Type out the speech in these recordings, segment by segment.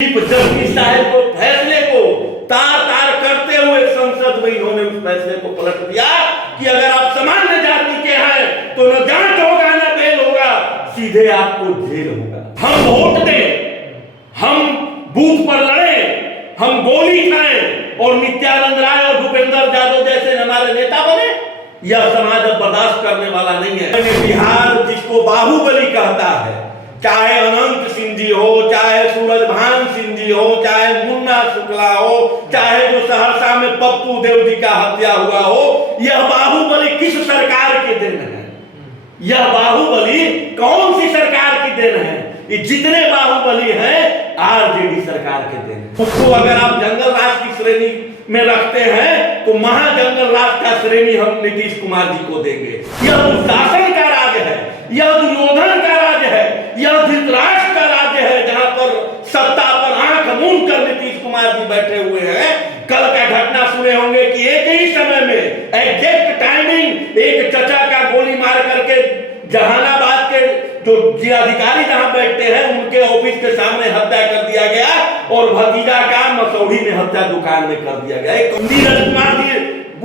Justice साहब को फैसले को तार तार करते हुए संसद में इन्होंने उस फैसले को पलट दिया कि अगर आप सामान्य जाति के हैं तो न जांच होगा न बेल होगा, सीधे आपको जेल होगा। हम वोट दें, हम बूथ पर लड़े, हम गोली खाएं और नित्यानंद राय और भूपेंद्र यादव जैसे हमारे नेता बने, यह समाज अब बर्दाश्त करने वाला नहीं है। बिहार जिसको बाहुबली कहता है, चाहे अनंत सिंह जी हो, चाहे सूरजभान सिंह जी हो, चाहे मुन्ना शुक्ला हो, चाहे जो सहरसा में पप्पू देव जी का हत्या हुआ हो, यह बाहुबली किस सरकार के देन है? यह बाहुबली कौन सी सरकार की देन है? ये जितने बाहुबली हैं आरजेडी सरकार के देन है। उसको अगर आप जंगल राज की श्रेणी में रखते हैं तो महाजंगल राज का श्रेणी हम नीतीश कुमार जी को देंगे। यह दुशासन का राज है, यह दुर्योधन का राज है, यह धृतराष्ट्र का राज्य है, जहां पर सत्ता पर आंख मूंद कर नीतीश कुमार जी बैठे हुए हैं। कल का घटना सुने होंगे कि एक ही समय में एग्जैक्ट टाइमिंग एक चचा का गोली मार करके जहानाबाद के जो जिलाधिकारी जहां बैठते हैं उनके ऑफिस के सामने हत्या कर दिया गया और भतीजा का मसौढ़ी में हत्या दुकान में कर दिया गया। नीरज कुमार जी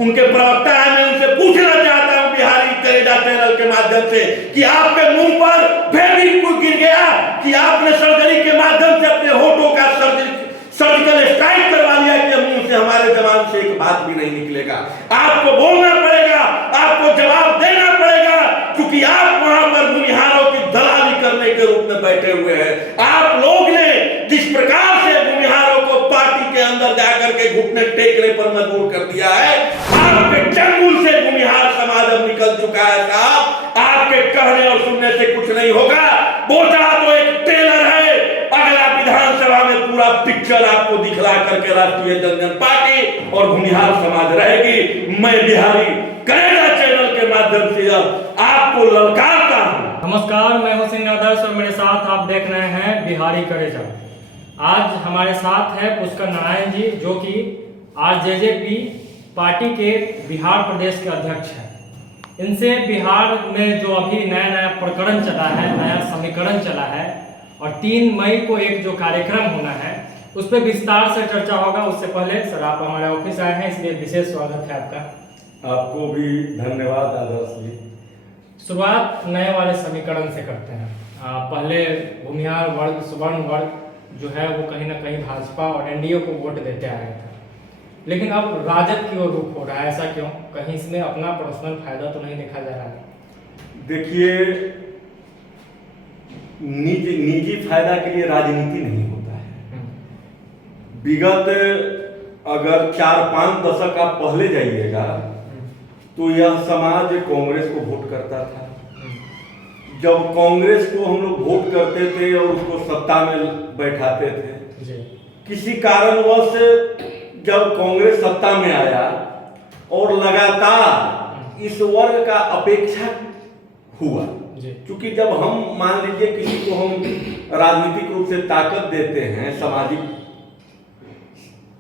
उनके प्रवक्ता है, मैं उनसे पूछना चाहता हूं बिहारी करेजा चैनल के माध्यम से कि आपके मुंह पर फेविक्विक गिर गया कि आपने सर्जरी के माध्यम से अपने होठों का सर्जिकल स्ट्राइक करवा लिया कि मुंह से हमारे जवान से एक बात भी नहीं निकलेगा। आपको बोलना पड़ेगा, आपको जवाब देना पड़ेगा, क्योंकि आप वहां पर भूमिहारों की दलाली करने के रूप में बैठे हुए हैं। आप लोग ने जिस प्रकार से भूमिहारों को पार्टी के अंदर जाकर के घुटने टेकने पर मजबूर कर दिया है, आपके चंगुल से भूमिहार समाज अब निकल चुका है साहब। आपके कहने और सुनने से कुछ नहीं होगा। बोटा तो एक ट्रेलर है, अगला विधानसभा में पूरा पिक्चर आपको दिखला करके राष्ट्रीय जनता पार्टी और भूमिहार समाज रहेगी। मैं बिहारी करेजा चैनल के माध्यम से आपको ललकारता हूं। नमस्कार, मैं हूं सिंह आदर्श और मेरे साथ आप देख रहे हैं बिहारी करेजा। आज हमारे साथ है पुष्कर नारायण जी, जो कि आरजेजेपी पार्टी के बिहार प्रदेश के अध्यक्ष हैं। इनसे बिहार में जो अभी नया नया प्रकरण चला है, नया समीकरण चला है और 3 मई को एक जो कार्यक्रम होना है उस पर विस्तार से चर्चा होगा। उससे पहले सर आप हमारे ऑफिस आए हैं, इसलिए विशेष स्वागत है आपका। आपको भी धन्यवाद आदर्श जी। शुरुआत नए वाले समीकरण से करते हैं। पहले भूमिहार वर्ग, सवर्ण वर्ग जो है वो कहीं ना कहीं भाजपा और एनडीए को वोट देते आया था, लेकिन अब राजद की ओर रुख हो रहा है। ऐसा क्यों? कहीं इसमें अपना पर्सनल फायदा तो नहीं देखा जा रहा है? देखिए, निजी फायदा के लिए राजनीति नहीं होता है। विगत अगर 4-5 दशक आप पहले जाइएगा तो यह समाज कांग्रेस को वोट करता था। जब कांग्रेस को हम लोग वोट करते थे और उसको सत्ता में बैठाते थे, किसी कारणवश जब कांग्रेस सत्ता में आया और लगातार इस वर्ग का अपेक्षा हुआ, क्योंकि जब हम मान लीजिए किसी को हम राजनीतिक रूप से ताकत देते हैं, सामाजिक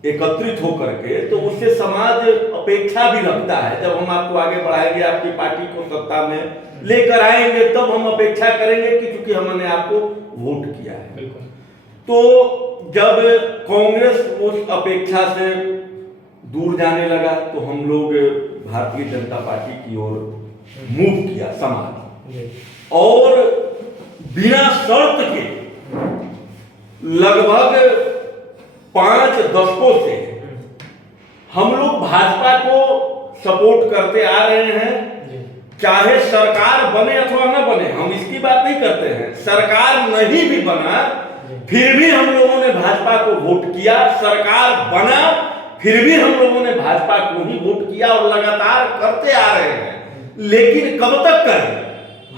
एकत्रित होकर के, तो उससे समाज अपेक्षा भी रखता है। जब हम आपको आगे बढ़ाएंगे, आपकी पार्टी को सत्ता में लेकर आएंगे, तब हम अपेक्षा करेंगे कि क्योंकि हमने आपको वोट किया है। तो जब कांग्रेस उस अपेक्षा से दूर जाने लगा तो हम लोग भारतीय जनता पार्टी की ओर मूव किया समाज, और बिना शर्त के लगभग 5 दशकों से हम लोग भाजपा को सपोर्ट करते आ रहे हैं। चाहे सरकार बने अथवा न बने, हम इसकी बात नहीं करते हैं। सरकार नहीं भी बना फिर भी हम लोगों ने भाजपा को वोट किया, सरकार बना फिर भी हम लोगों ने भाजपा को ही वोट किया और लगातार करते आ रहे हैं। लेकिन कब तक करें?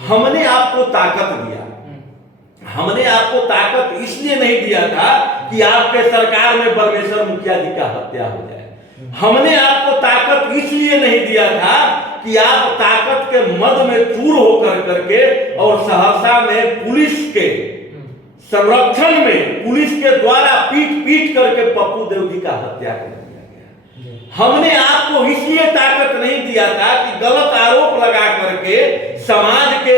हमने आपको ताकत दिया। हमने आपको ताकत इसलिए नहीं दिया था कि आपके सरकार में परमेश्वर मुखिया जी का हत्या हो जाए। हमने आपको ताकत इसलिए नहीं दिया था कि आप ताकत के मद में चूर होकर करके और सहरसा में पुलिस के संरक्षण में पुलिस के द्वारा पीट करके पप्पू देव जी का हत्या कर दिया गया। हमने आपको इसलिए ताकत नहीं दिया था कि गलत आरोप लगा करके समाज के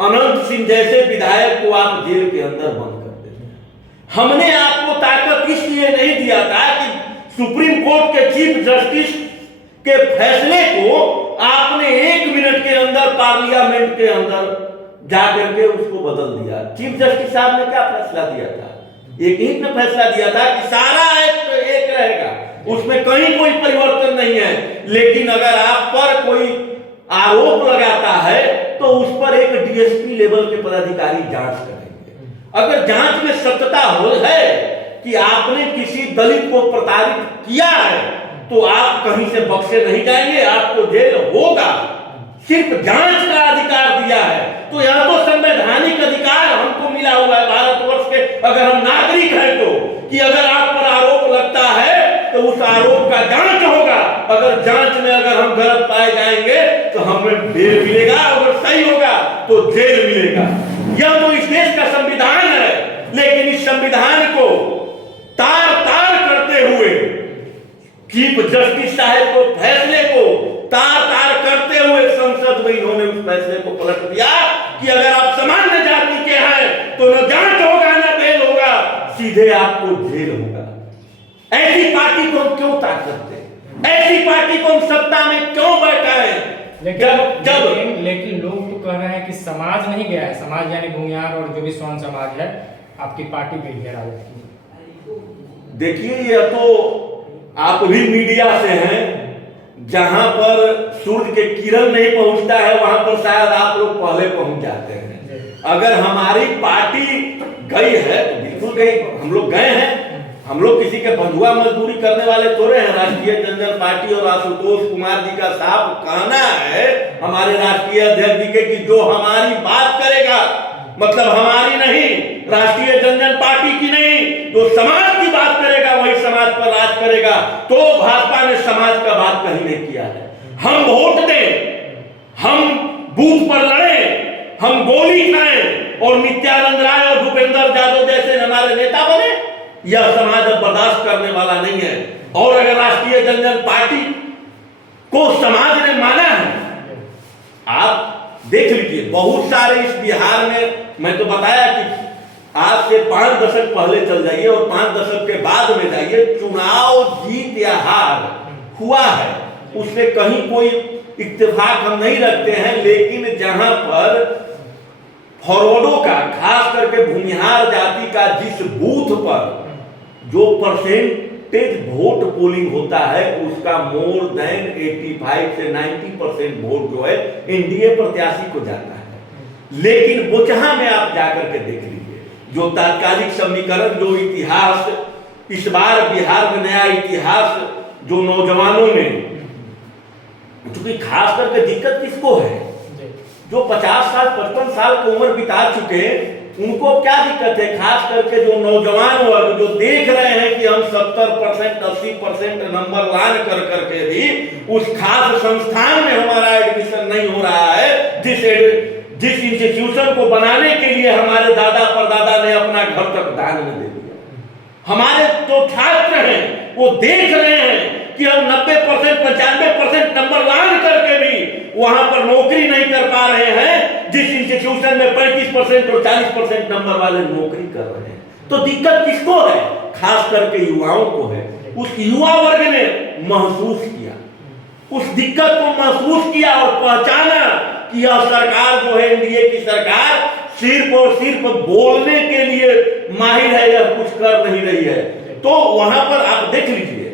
अनंत सिंह जैसे विधायक को आप जेल के अंदर बंद कर देते। हमने आपको ताकत इसलिए नहीं दिया था कि सुप्रीम कोर्ट के चीफ जस्टिस के फैसले को आपने 1 मिनट के अंदर पार्लियामेंट के अंदर जाकर के उसको बदल दिया। चीफ जस्टिस साहब ने क्या फैसला दिया था? एक ही ने फैसला दिया था कि सारा एक्ट एक रहेगा, उसमें कहीं कोई परिवर्तन नहीं है, लेकिन अगर आप पर कोई आरोप लगाता है तो उस पर एक डीएसपी लेवल के पदाधिकारी जांच करेंगे। अगर जांच में सत्यता हो है कि आपने किसी दलित को प्रताड़ित किया है तो आप कहीं से बख्शे नहीं जाएंगे, आपको जेल होगा। सिर्फ जांच का अधिकार दिया है, तो यह तो संवैधानिक अधिकार हमको मिला हुआ है भारतवर्ष के, अगर हम नागरिक हैं तो, कि अगर आप पर आरोप लगता है तो उस आरोप का जांच होगा। अगर जांच में अगर हम गलत पाए जाएंगे तो हमें बेल मिलेगा, अगर सही होगा तो जेल मिलेगा। यह तो इस देश का संविधान है, लेकिन इस संविधान को तार तार करते हुए चीफ जस्टिस साहब को फैसले को तार तार करते हुए संसद में इन्होंने उस फैसले को पलट दिया कि अगर आप सामान्य जाति के हैं तो न जांच होगा न बेल होगा, सीधे आपको जेल होगा। ऐसी पार्टी को हम क्यों ताकत दें? ऐसी पार्टी को हम सत्ता में क्यों बैठाएं? लेकिन लोग तो कह रहे हैं कि समाज नहीं गया है, समाज यानी भूमिहार और जो भी स्वर्ण समाज है, आपकी पार्टी भी घेरा जाती है। देखिए, यह तो आप भी मीडिया से हैं, जहां पर सूर्य के किरण नहीं पहुंचता है वहां पर शायद आप लोग पहले पहुंच जाते हैं। अगर हमारी पार्टी गई है तो बिल्कुल गई, हम लोग गए हैं। हम लोग किसी के बंधुआ मजदूरी करने वाले थोड़े हैं। राष्ट्रीय जनता पार्टी और आशुतोष कुमार जी का साफ कहना है, हमारे राष्ट्रीय अध्यक्ष जी के, कि जो हमारी बात करेगा, मतलब हमारी नहीं, राष्ट्रीय जनता पार्टी की नहीं, जो समाज की बात करेगा वही समाज पर राज करेगा। तो भाजपा ने समाज का बात कहीं नहीं किया है। हम वोट दें, हम बूथ पर लड़ें, हम गोली खाएं और नित्यानंद राय और भूपेंद्र यादव जैसे हमारे नेता बने, यह समाज अब बर्दाश्त करने वाला नहीं है। और अगर राष्ट्रीय जनता पार्टी को समाज ने माना है, आप देख लीजिए, बहुत सारे इस बिहार में, मैं तो बताया कि आज से 5 दशक पहले चल जाइए और 5 दशक के बाद में जाइए, चुनाव जीत या हार हुआ है, उससे कहीं कोई इत्तेफाक हम नहीं रखते हैं। लेकिन जहां पर फॉरवर्डों का, खास करके भूमिहार जाति का जिस बूथ पर जो परसेंटेज वोट पोलिंग होता है, उसका मोर देन 85 से 90% वोट जो है एनडीए प्रत्याशी को जाता है। लेकिन बोचहा में आप जाकर के देख लीजिए, जो तात्कालिक समीकरण, जो इतिहास, इस बार बिहार में नया इतिहास जो नौजवानों ने, क्योंकि खास करके दिक्कत किसको है? जो 50 साल 55 साल की उम्र बिता चुके, उनको क्या दिक्कत है? खास करके जो नौजवान वर्ग जो देख रहे हैं कि हम 70% 80% नंबर लान कर करके भी उस खास संस्थान में हमारा एडमिशन नहीं हो रहा है, जिस इंस्टीट्यूशन को बनाने के लिए हमारे दादा परदादा ने अपना घर तक दान में दे दिया। हमारे जो छात्र हैं वो देख रहे हैं कि हम 90% 95% नंबर लान करके भी वहां पर नौकरी नहीं कर पा रहे हैं, जिस इंस्टीट्यूशन में 35% और 40% नंबर वाले नौकरी कर रहे हैं। तो दिक्कत किसको है? खास करके युवाओं को है। उस युवा वर्ग ने महसूस किया, उस दिक्कत को महसूस किया और पहचाना कि यह सरकार जो है, एनडीए की सरकार, सिर्फ और सिर्फ बोलने के लिए माहिर है, यह कुछ कर नहीं रही है। तो वहां पर आप देख लीजिए,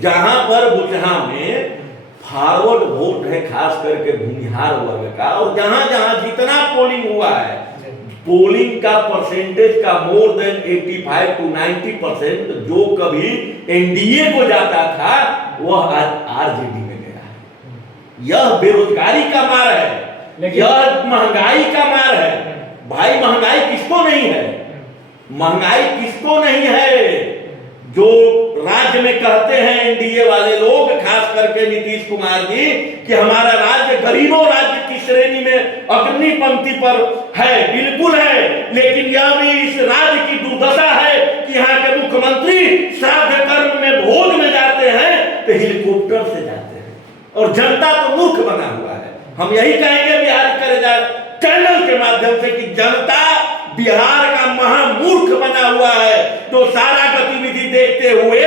जहां पर बोचहा में फॉरवर्ड वोट है, खास करके भूमिहार वर्ग का, और जहां जहां जितना पोलिंग हुआ है, पोलिंग का परसेंटेज का मोर देन 85 to 90% जो कभी एनडीए को जाता था, वह आज आरजेडी में गया है। यह बेरोजगारी का मार है, यह महंगाई का मार है। भाई, महंगाई किसको नहीं है? महंगाई किसको नहीं है? जो राज्य में कहते हैं एनडीए वाले लोग, खास करके नीतीश कुमार जी, कि हमारा राज्य गरीबों राज्य की श्रेणी में अग्रणी पंक्ति पर है, बिल्कुल है। लेकिन यह भी इस राज्य की दुर्दशा है कि यहाँ के मुख्यमंत्री श्राद्ध कर्म में भोज में जाते हैं तो हेलीकॉप्टर से जाते हैं, और जनता तो मूर्ख बना हुआ है। हम यही कहेंगे बिहार करे जा चैनल के माध्यम से कि जनता बिहार का महामूर्ख बना हुआ है, तो सारा गतिविधि देखते हुए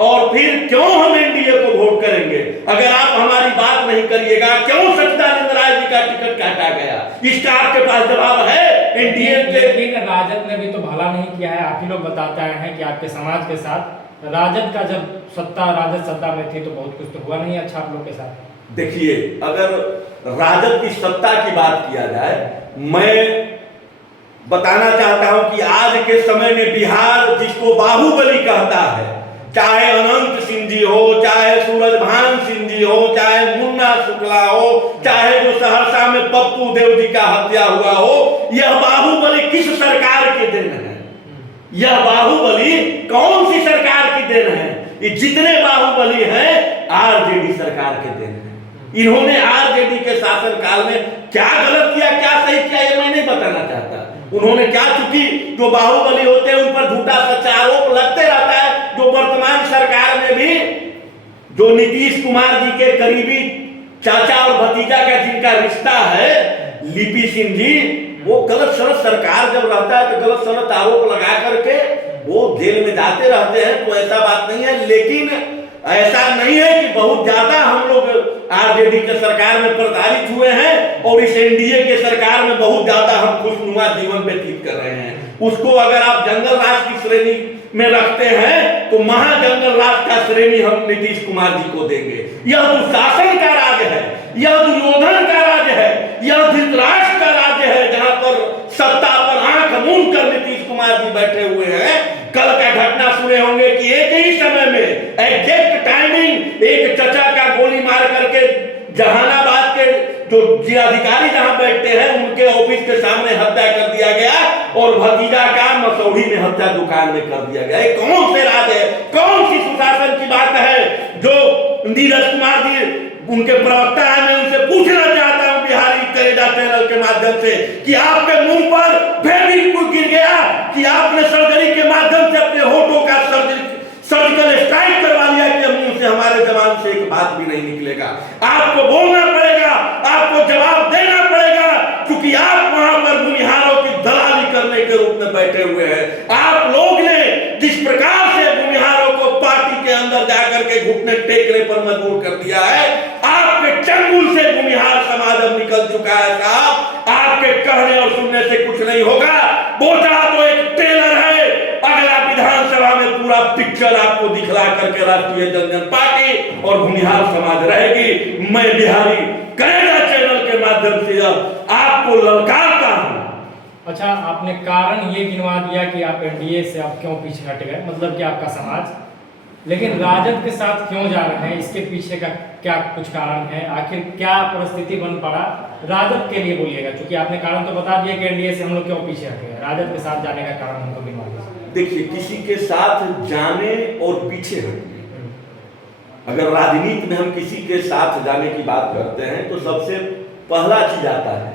और फिर क्यों हम एनडीए को वोट करेंगे? अगर आप हमारी बात नहीं करिएगा, क्यों सच्चिदानंद राय जी का टिकट काटा गया, इसका आपके पास जवाब है? एनडीए लेकिन राजद ने भी तो भला नहीं किया है। आप ही लोग बताते हैं कि आपके समाज के साथ राजद का जब राजद सत्ता में थी तो बहुत कुछ तो हुआ नहीं अच्छा आप लोग के साथ। देखिए, अगर राजद की सत्ता की बात किया जाए, मैं बताना चाहता हूं कि आज के समय में बिहार जिसको बाहुबली कहता है, चाहे अनंत सिंह जी हो, चाहे सूरजभान सिंह जी हो, चाहे मुन्ना शुक्ला हो, चाहे जो सहरसा में पप्पू देव जी का हत्या हुआ हो, यह बाहुबली किस सरकार के देन है? यह बाहुबली कौन सी सरकार की देन है? ये जितने बाहुबली हैं आरजेडी सरकार के देन है। इन्होंने आरजेडी के शासन काल में क्या गलत किया, क्या सही किया, ये मैं नहीं बताना चाहता। उन्होंने क्या, चूंकि जो बाहुबली होते हैं उन पर झूठा सच्चा आरोप लगते रहता है। जो वर्तमान सरकार में भी जो नीतीश कुमार जी के करीबी चाचा और भतीजा का जिनका रिश्ता है, लिपि सिंह जी, वो गलत सलत सरकार जब रहता है तो गलत सलत आरोप लगा करके वो जेल में जाते रहते हैं। तो ऐसा बात नहीं है, लेकिन ऐसा नहीं है कि बहुत ज्यादा हम लोग आरजेडी के सरकार में प्रताड़ित हुए हैं और इस एनडीए के सरकार में बहुत ज्यादा हम खुशनुमा जीवन व्यतीत कर रहे हैं। उसको अगर आप जंगल राज की श्रेणी में रखते हैं तो महाजंगल राज का श्रेणी हम नीतीश कुमार जी को देंगे। यह दुशासन का राज है, यह दुर्योधन का राज है, यह धृतराष्ट्र का राज है, जहां पर सत्ता पर आंख मूंद कर नीतीश कुमार जी बैठे हुए हैं। कल का घटना सुने होंगे कि एक ही समय में एग्जैक्ट टाइमिंग एक चचा का गोली मार करके जहानाबाद के जो जिलाधिकारी जहां बैठते हैं उनके ऑफिस के सामने हत्या कर दिया गया और भतीजा का मसौढ़ी में हत्या दुकान में कर दिया गया। कौन से राज है, कौन सी सुशासन की बात है जो नीरज कुमार जी उनके प्रवक्ता है? मैं उनसे पूछना चाहता हूं बिहारी करेजा चैनल के माध्यम से कि आपके मुंह पर फेविक्विक गिर गया कि आपने सर्जरी के माध्यम से अपने होठों का सर्जिकल स्ट्राइक करवा लिया कि मुंह से हमारे जबान से एक बात भी नहीं निकलेगा? आपको बोलना पड़ेगा, आपको जवाब देना पड़ेगा, क्योंकि आप वहां पर भूमिहारों की दलाली करने के रूप में बैठे हुए हैं। आप लोग ने जिस प्रकार से भूमिहारों को पार्टी के अंदर जाकर के घुटने टेकने पर मजबूर कर दिया है, आपके चंगुल से भूमिहार समाज अब निकल चुका है साहब। आपके कहने और सुनने से कुछ नहीं होगा। बोचा तो एक ट्रेलर है, अगला विधानसभा में पूरा पिक्चर आपको दिखला करके राष्ट्रीय जनता पार्टी और भूमिहार समाज रहेगी। मैं बिहारी करेगा चैनल के माध्यम से आपको ललकारता हूं। अच्छा, आपने कारण ये गिनवा दिया कि आप एनडीए से आप क्यों पीछे हट गए, मतलब कि आपका समाज, लेकिन राजद के साथ क्यों जा रहे हैं? इसके पीछे का क्या कुछ कारण है? आखिर क्या परिस्थिति बन पड़ा राजद के लिए, बोलिएगा? क्योंकि आपने कारण तो बता दिया कि एनडीए से हम लोग क्यों पीछे हटे हैं, राजद के साथ जाने का कारण हमको गिनवा दीजिए। देखिए, किसी के साथ जाने और पीछे हटने, अगर राजनीति में हम किसी के साथ जाने की बात करते हैं तो सबसे पहला चीज आता है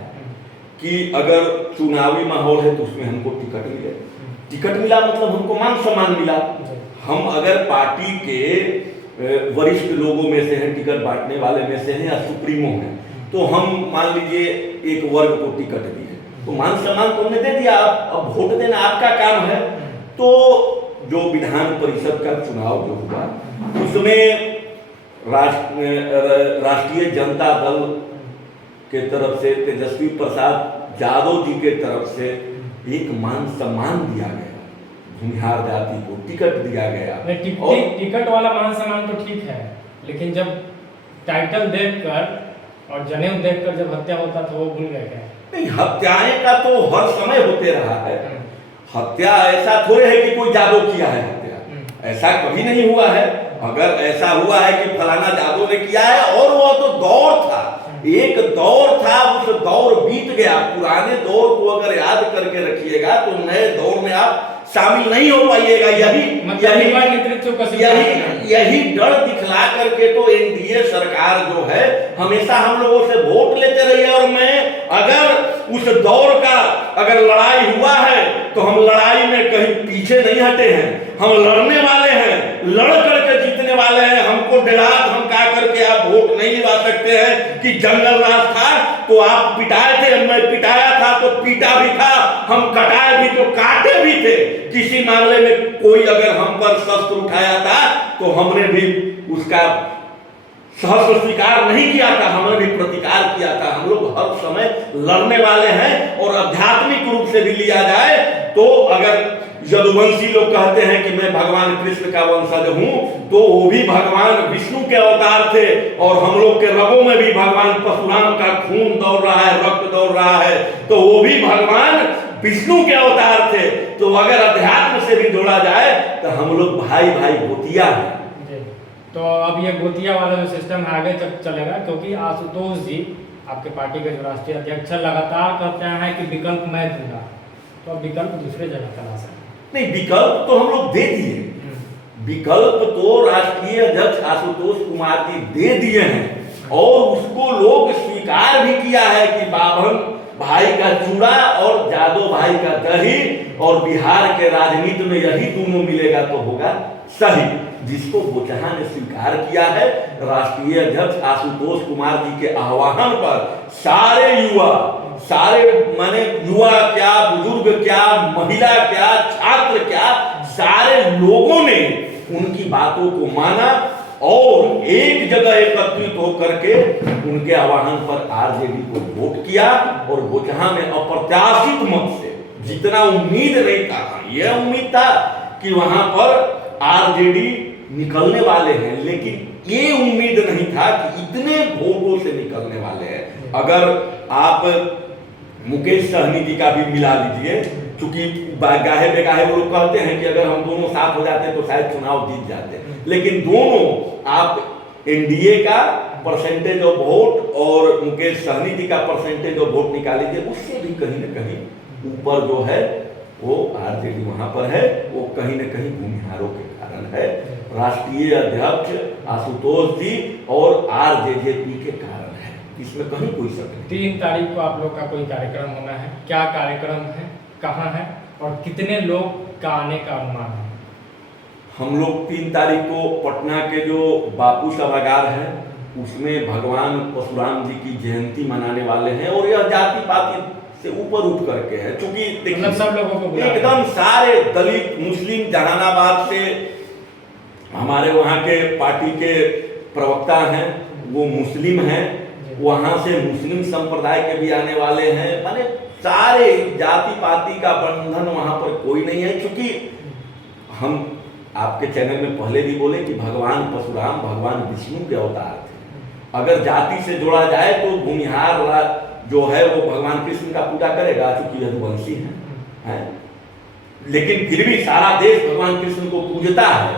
कि अगर चुनावी माहौल है तो उसमें हमको टिकट मिले। टिकट मिला मतलब हमको मान सम्मान मिला। हम अगर पार्टी के वरिष्ठ लोगों में से हैं, टिकट बांटने वाले में से हैं या सुप्रीमो हैं, तो हम मान लीजिए एक वर्ग को टिकट दिए तो मान सम्मान तो हमने दे दिया। अब वोट देना आपका काम है। तो जो विधान परिषद का चुनाव जो हुआ उसमें राष्ट्रीय जनता दल के तरफ से तेजस्वी प्रसाद यादव जी के तरफ से एक मान सम्मान दिया गया, भूमिहार जाति को टिकट दिया गया। टिकट वाला मान सम्मान तो ठीक है, लेकिन जब टाइटल देखकर और जनेऊ देखकर जब हत्या होता था वो भूल गए क्या? नहीं, हत्याएं का तो हर समय होते रहा है। हत्या ऐसा थोड़े है कि कोई जादव किया है हत्या, ऐसा कभी नहीं हुआ है। अगर ऐसा हुआ है कि फलाना जादव ने किया है, और वो तो दौर था, एक दौर था, उस दौर बीत गया। पुराने दौर को अगर याद करके रखिएगा तो नए दौर में आप शामिल नहीं हो पाइएगा। यही डर दिखला करके तो एनडीए सरकार जो है हमेशा हम लोगों से वोट लेते रही है। और मैं अगर उस दौर का अगर लड़ाई हुआ है तो हम लड़ाई में कहीं पीछे नहीं हटे हैं, हम लड़ने वाले हैं, लड़ करके जीतने वाले हैं। हमको डरा धमका करके करके आप वोट नहीं दिला सकते हैं कि जंगल राज था तो आप पिटाए थे, मैं पिटाया था तो पीटा भी था, हम कटाए भी तो काटे भी थे। किसी मामले में कोई अगर हम पर शस्त्र उठाया था तो हमने भी उसका सहस्त्र स्वीकार नहीं किया था, हमने भी प्रतिकार किया था। हम लोग हर समय लड़ने वाले हैं। और आध्यात्मिक रूप से भी लिया जाए तो अगर यदुवंशी लोग कहते हैं कि मैं भगवान कृष्ण का वंशज हूं, तो वो भी भगवान विष्णु के अवतार थे। और हम लोग के रगों में भी भगवान परशुराम का खून दौड़ रहा है, रक्त दौड़ रहा है, तो वो भी भगवान विष्णु के अवतार थे। तो अगर अध्यात्म से भी जोड़ा जाए तो हम लोग भाई भाई गोतिया हैं। तो अब ये गोतिया वाला जो सिस्टम है आगे तक चलेगा, क्योंकि आशुतोष जी आपके पार्टी के जो राष्ट्रीय अध्यक्ष लगातार कहते हैं कि विकल्प मैं दूंगा, तो अब विकल्प दूसरे जगह तलाश है। नहीं, विकल्प तो हम लोग दे दिए, विकल्प तो राष्ट्रीय अध्यक्ष आशुतोष कुमार जी दे दिए हैं और उसको लोग स्वीकार भी किया है कि बाभन भाई का चूड़ा और जादव भाई का दही, और बिहार के राजनीति में यही दोनों मिलेगा तो होगा सही, जिसको बोचहा ने स्वीकार किया है। राष्ट्रीय अध्यक्ष आशुतोष कुमार जी के आह्वान पर सारे युवा, सारे माने युवा क्या, बुजुर्ग क्या, महिला क्या, छात्र क्या, सारे लोगों ने उनकी बातों को माना और एक जगह एकत्रित होकर के उनके आह्वान पर आरजेडी को वोट किया। और बोचहा में अप्रत्याशित मत से, जितना उम्मीद नहीं था, यह उम्मीद था कि वहां पर आरजेडी निकलने वाले हैं, लेकिन ये उम्मीद नहीं था कि इतने वोटों से निकलने वाले हैं। अगर आप मुकेश सहनी जी का भी मिला लीजिए, क्योंकि गाहे बेगाहे वो लोग कहते हैं कि अगर हम दोनों साथ हो जाते तो शायद चुनाव जीत जाते, लेकिन दोनों आप एनडीए का परसेंटेज ऑफ वोट और मुकेश सहनी जी का परसेंटेज ऑफ वोट निकाल लीजिए, उससे भी कहीं न कहीं ऊपर जो है वो आरजेडी वहां पर है। वो कहीं न कहीं भूमिहारों के कारण है, राष्ट्रीय अध्यक्ष आशुतोष जी और आरजेजेपी के कारण है, इसमें कहीं कोई शक नहीं। 3 तारीख को आप लोग का कोई कार्यक्रम होना है, क्या कार्यक्रम है, कहाँ है और कितने लोग का आने का अनुमान है? हम लोग 3 तारीख को पटना के जो बापू सभागार है उसमें भगवान परशुराम जी की जयंती मनाने वाले हैं। और यह जाति पाति से ऊपर उठ करके है, क्योंकि मतलब सब लोगों को एकदम सारे दलित मुस्लिम, जहानाबाद से हमारे वहाँ के पार्टी के प्रवक्ता हैं वो मुस्लिम हैं, वहाँ से मुस्लिम संप्रदाय के भी आने वाले हैं, माने सारे जाति पाति का बंधन वहाँ पर कोई नहीं है। क्योंकि हम आपके चैनल में पहले भी बोले कि भगवान परशुराम भगवान विष्णु के अवतार थे। अगर जाति से जोड़ा जाए तो भूमिहार जो है वो भगवान कृष्ण का पूजा करेगा, चूंकि यदुवंशी है, लेकिन फिर भी सारा देश भगवान कृष्ण को पूजता है।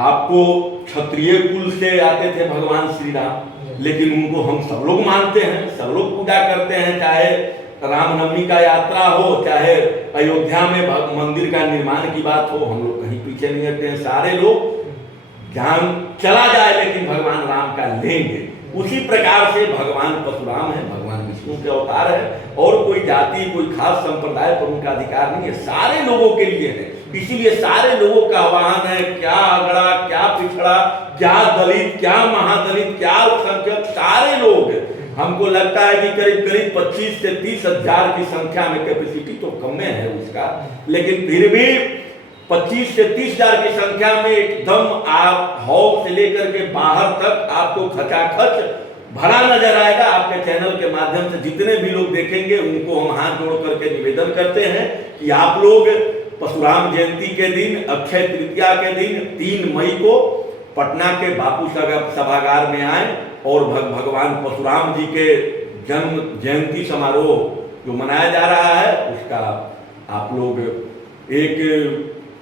आपको क्षत्रिय कुल से आते थे भगवान श्री राम, लेकिन उनको हम सब लोग मानते हैं, सब लोग पूजा करते हैं, चाहे रामनवमी का यात्रा हो, चाहे अयोध्या में मंदिर का निर्माण की बात हो, हम लोग कहीं पीछे नहीं हटते हैं। सारे लोग जान चला जाए लेकिन भगवान राम का लेंगे। उसी प्रकार से भगवान परशुराम है, भगवान विष्णु के अवतार है, और कोई जाति कोई खास संप्रदाय पर उनका अधिकार नहीं है, सारे लोगों के लिए है। इसीलिए सारे लोगों का आह्वान है, क्या अगड़ा, क्या पिछड़ा, क्या दलित, क्या महादलित, क्या अल्पसंख्यक, सारे लोग। हमको लगता है कि करीब करीब 25 से 30 हजार की संख्या में, कैपेसिटी तो कम में है उसका, लेकिन फिर भी 25 से 30 हजार की संख्या में एकदम आप हॉल से लेकर के बाहर तक आपको खचाखच भरा नजर आएगा। आपके चैनल के माध्यम से जितने भी लोग देखेंगे उनको हम हाथ जोड़ करके निवेदन करते हैं कि आप लोग परशुराम जयंती के दिन, अक्षय तृतीया के दिन 3 मई को पटना के बापू सभागार में आए और भगवान परशुराम जी के जन्म जयंती समारोह जो मनाया जा रहा है उसका आप लोग एक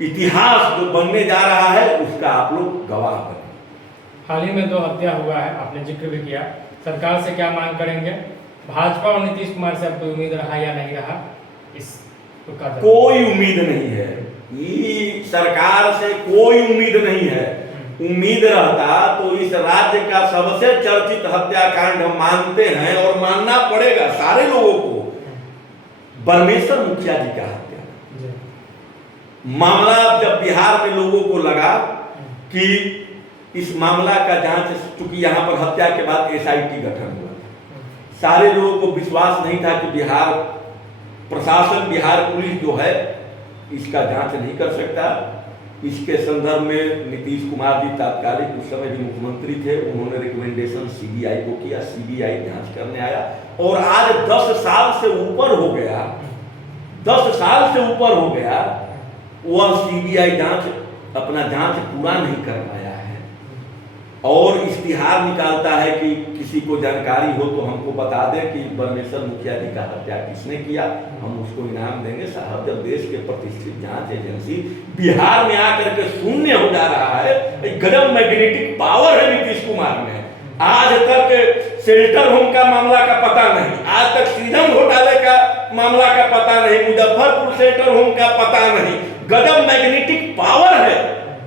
इतिहास जो बनने जा रहा है उसका आप लोग गवाह बने। हाल ही में 2 हत्या हुआ है, आपने जिक्र भी किया, सरकार से क्या मांग करेंगे? भाजपा और नीतीश कुमार से आपको उम्मीद रहा या नहीं रहा? इस कोई उम्मीद नहीं है, ये सरकार से कोई उम्मीद नहीं है। उम्मीद रहता तो इस राज्य का सबसे चर्चित हत्याकांड हम मानते हैं और मानना पड़ेगा सारे लोगों को, परमेश्वर मुखिया जी का हत्या मामला। जब बिहार में लोगों को लगा कि इस मामला का जांच, चूंकि यहाँ पर हत्या के बाद एसआईटी गठन हुआ, सारे लोगों को विश्वास नहीं था कि बिहार प्रशासन, बिहार पुलिस जो है इसका जांच नहीं कर सकता। इसके संदर्भ में नीतीश कुमार जी तात्कालिक उस समय जो मुख्यमंत्री थे, उन्होंने रिकमेंडेशन सीबीआई को किया, सीबीआई जांच करने आया और आज 10 साल से ऊपर हो गया, 10 साल से ऊपर हो गया, वह सीबीआई जांच अपना जांच पूरा नहीं कर पाया है और इश्तिहार निकालता है कि किसी को जानकारी हो तो हमको बता दे कि परमेश्वर मुखिया जी का हत्या किसने किया, हम उसको इनाम देंगे। साहब, जब देश के प्रतिष्ठित जांच एजेंसी बिहार में आकर के शून्य हो जा रहा है, गजब मैग्नेटिक पावर है नीतीश कुमार में। आज तक शेल्टर होम का मामला का पता नहीं, आज तक सृजन घोटाले का मामला का पता नहीं, मुजफ्फरपुर शेल्टर होम का पता नहीं। गजब मैग्नेटिक पावर है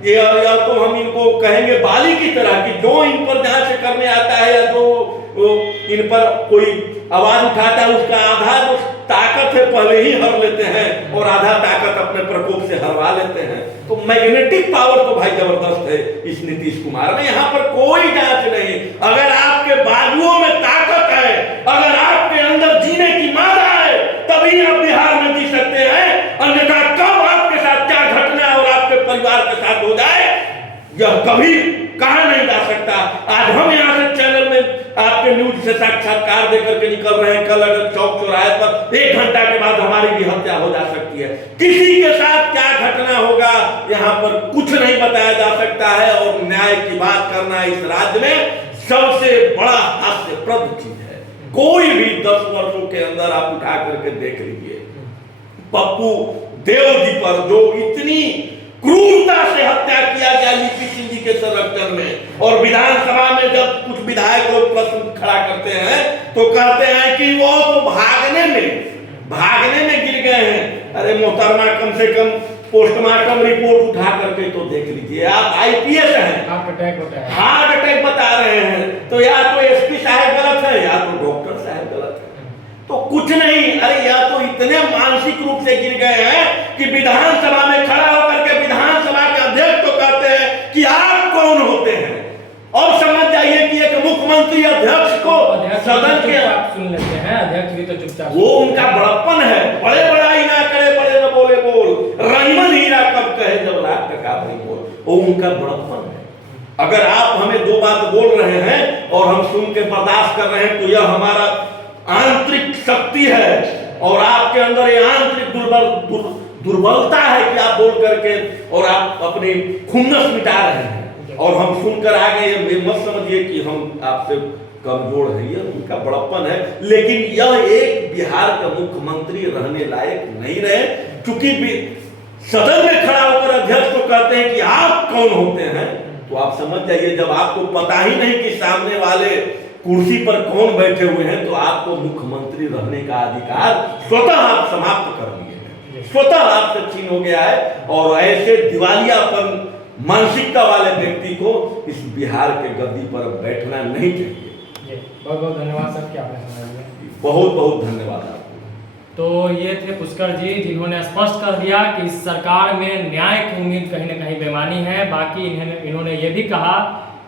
ये। या तो हम इनको कहेंगे बाली की तरह कि जो इन पर जांच करने आता है या जो इन पर कोई आवाज उठाता है, उसका आधा जो ताकत है पहले ही हर लेते हैं और आधा ताकत अपने प्रकोप से हरवा लेते हैं। तो मैग्नेटिक पावर तो भाई जबरदस्त है इस नीतीश कुमार में। यहाँ पर कोई जांच नहीं। अगर आपके बाजुओं में ताकत है, अगर आपके अंदर जीने की मादा है, तभी आप बिहार में जी सकते हैं। अन्यथा कब आपके साथ क्या घटना और आपके परिवार के साथ हो जाए, यह कभी कहा नहीं जा सकता। आज हम यहाँ से चैनल में आपके न्यूज से साक्षात्कार देकर के निकल रहे हैं, कल अगर चौक चौराहे पर 1 घंटा के बाद हमारी भी हत्या हो जा सकती है। किसी के साथ क्या घटना होगा यहाँ पर कुछ नहीं बताया जा सकता है और न्याय की बात करना इस राज्य में सबसे बड़ा हास्यप्रद चीज है। कोई भी 10 वर्षों के अंदर आप उठा करके देख लीजिए, पप्पू देव जी पर जो इतनी क्रूरता से हत्या किया गया लीपी सिंह जी के संरक्षण में, और विधानसभा में जब कुछ विधायक लोग प्रश्न खड़ा करते हैं तो कहते हैं कि वो तो भागने में गिर गए हैं। अरे मोहतरमा, कम से कम पोस्टमार्टम रिपोर्ट उठा करके तो देख लीजिए। आप आईपीएस हैं, हार्ट अटैक बता रहे हैं, तो या तो एसपी साहब गलत है या तो डॉक्टर साहब गलत है, तो कुछ नहीं। अरे या तो इतने मानसिक रूप से गिर गए हैं कि विधानसभा में खड़ा होकर के विधानसभा के अध्यक्ष तो कहते हैं कि आप कौन होते हैं। और समझ जाइए कि एक मुख्यमंत्री अध्यक्ष को सदन के सुन लेते हैं, अध्यक्ष भी तो चुपचाप, वो उनका बड़प्पन है। बड़े बड़ाई ना करे, बड़े न बोले बोल, रहीमन हीरा कब कहे जब लाख टका भाई बोल, वो उनका बड़प्पन है। अगर आप हमें 2 बात बोल रहे हैं और हम सुन के बर्दाश्त कर रहे हैं तो यह हमारा आंतरिक शक्ति है और आपके अंदर ये आंतरिक दुर्बलता है कि आप बोल करके और आप अपनी खुन्नस मिटा रहे हैं और हम सुनकर आ गए। ये मत समझिए कि हम आपसे कमजोर है, ये उनका बड़प्पन है। लेकिन यह एक बिहार का मुख्यमंत्री रहने लायक नहीं रहे, क्योंकि सदन में खड़ा होकर अध्यक्ष को कहते हैं कि आप कौन होते हैं, तो आप समझ जाइए जब आपको पता ही नहीं कि सामने वाले कुर्सी पर कौन बैठे हुए हैं, तो आपको मुख्यमंत्री रहने का अधिकार स्वतः आप समाप्त कर लिए हैं, स्वतः आपसे छीन हो गया है। और ऐसे दिवालियापन मानसिकता वाले व्यक्ति को इस बिहार के गद्दी पर बैठना नहीं चाहिए। बहुत बहुत धन्यवाद सर कि आपने समय दिया। बहुत बहुत धन्यवाद आपको। तो ये थे पुष्कर जी, जिन्होंने स्पष्ट कर दिया कि इस सरकार में न्याय की उम्मीद कहीं न कहीं बेमानी है। बाकी इन्होंने ये भी कहा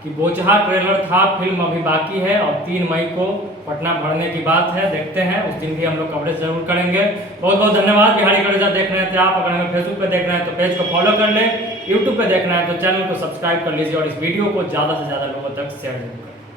कि बोचहा ट्रेलर था, फिल्म अभी बाकी है और 3 मई को पटना भरने की बात है। देखते हैं, उस दिन भी हम लोग कवरेज जरूर करेंगे। बहुत बहुत धन्यवाद। बिहारी कलेजा देख रहे थे आप, अगर हमें फेसबुक पे देख रहे हैं तो पेज को फॉलो कर लें, यूट्यूब पे देखना है तो चैनल को सब्सक्राइब कर लीजिए और इस वीडियो को ज़्यादा से ज़्यादा लोगों तक शेयर जरूर करें।